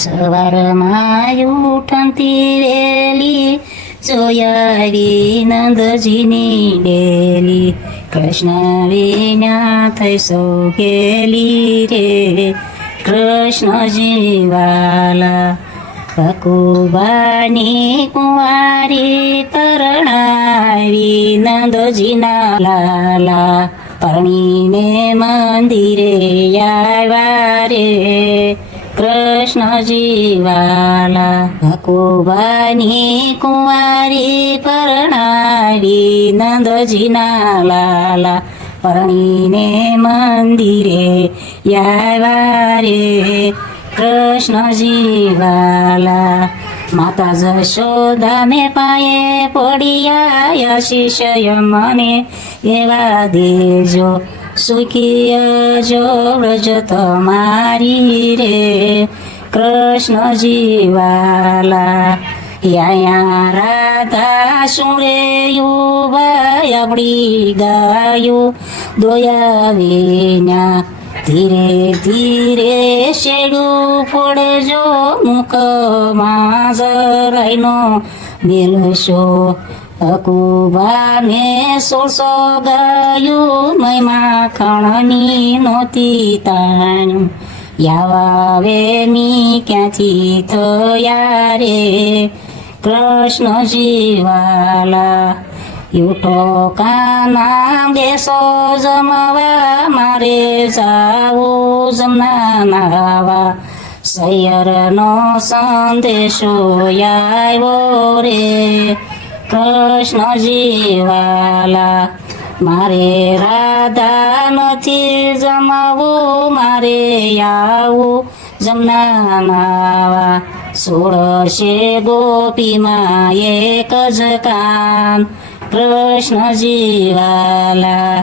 સવારમાં ઉઠતી વેલી જોયાવી નંદજીની ડેલી કૃષ્ણ વિના થઈ સોગેલી રે કૃષ્ણજી વાલા ભકુબાની કુંવારી પરણાવી નંદજીના લાલા પરણીને મંદિરે આવ્યા રે કૃષ્ણજી વાલા ભકુબાની કુંવારી પરણાવી નંદજીના લાલા પરણીને મંદિરે આવ્યા રે કૃષ્ણજી વાલા માતા જશોદા મેં પાયે પડ્યા શિષ્ય મને એવા દેજો સુખી જોડ તમારી રે કૃષ્ણજી વાલા યા રાધા સુરે આપણી ગાયું દોયા વિના ધીરે ધીરે શેડું ફોડજો મુખમાં જરાયનો મેલશો અકુબાને 1600 ગાયું મય માખણની નહોતી તાણ્યું યાવે મી ક્યાંથી થયા રે કૃષ્ણજી વાલા યુટો કાના દેશો જમવા મારે જાવું જમના નાવા સૈયરનો સંદેશો આવ્યો રે કૃષ્ણજી વાલા મારે રાધા નથી જમાવું મારે આવું જમના નાવા 16 ગોપીમાં એક જ કામ કૃષ્ણજી વાલા